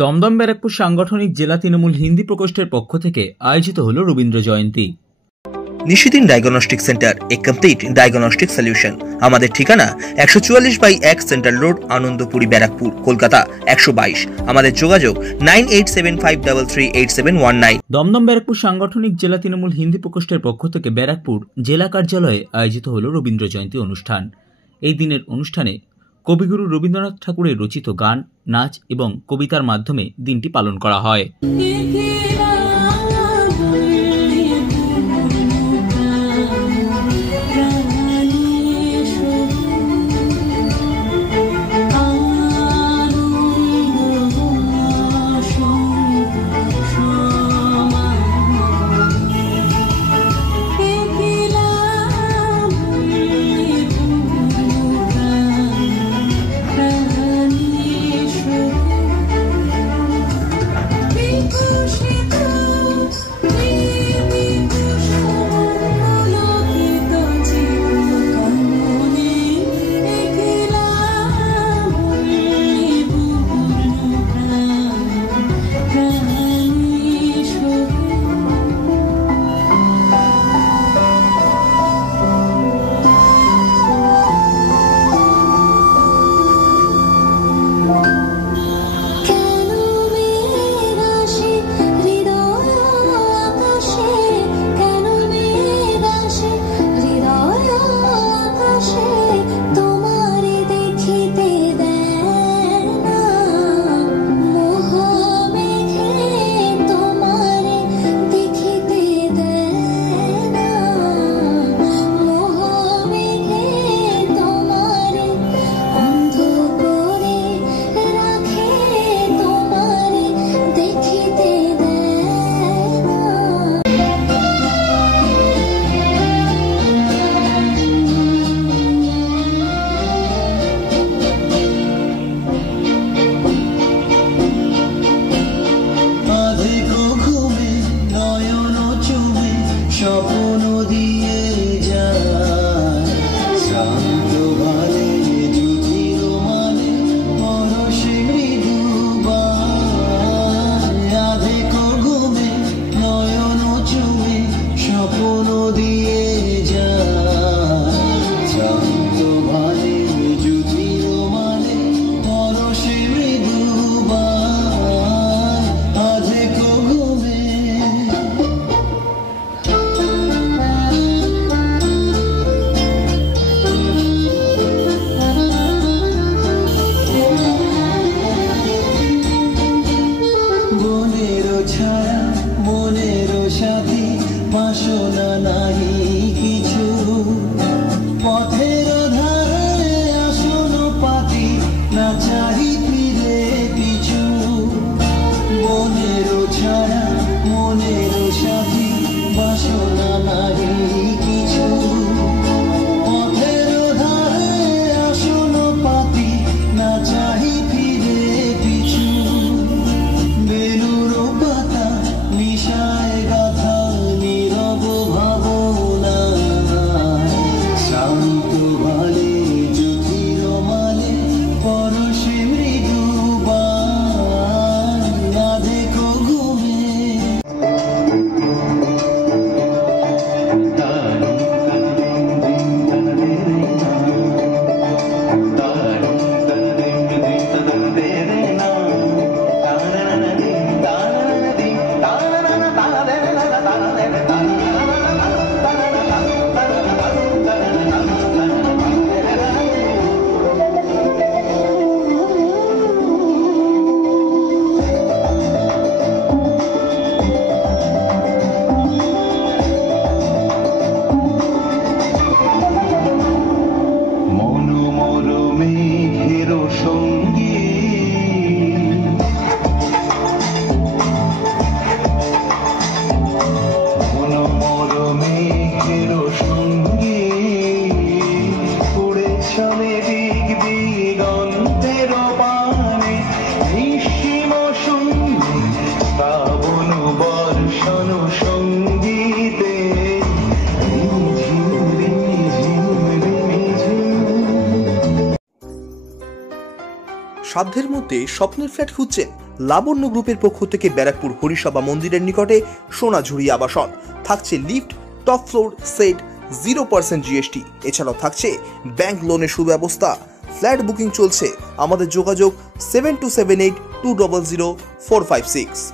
দমদম ব্যারাকপুর সাংগঠনিক জেলা তৃণমূল হিন্দি প্রকোষ্ঠের পক্ষ থেকে আয়োজিত হল রবীন্দ্র জয়ন্তী। নিশিদিন ডায়াগনস্টিক সেন্টার, এ কমপ্লিট ডায়াগনস্টিক সলিউশন। আমাদের ঠিকানা 144/1 সেন্ট্রাল রোড, আনন্দপুরি, ব্যারাকপুর, কলকাতা 122। আমাদের যোগাযোগ 9875338719। দমদম ব্যারাকপুর সাংগঠনিক জেলা তৃণমূল হিন্দি প্রকোষ্ঠের পক্ষ থেকে ব্যারাকপুর জেলা কার্যালয়ে আয়োজিত হল রবীন্দ্র জয়ন্তী অনুষ্ঠান। এই দিনের অনুষ্ঠানে কবিগুরু রবীন্দ্রনাথ ঠাকুরের রচিত গান, নাচ এবং কবিতার মাধ্যমে দিনটি পালন করা হয়। সাধ্যের মধ্যে স্বপ্নের ফ্ল্যাট খুঁজছেন? লাবণ্য গ্রুপের পক্ষ থেকে ব্যারাকপুর হরিসভা মন্দিরের নিকটে সোনাঝুরি আবাসন। থাকছে lift, top floor set, 0% GST। এছাড়াও থাকছে ব্যাংক লোনের সুব্যবস্থা। ফ্ল্যাট বুকিং চলছে। আমাদের যোগাযোগ 7278200456।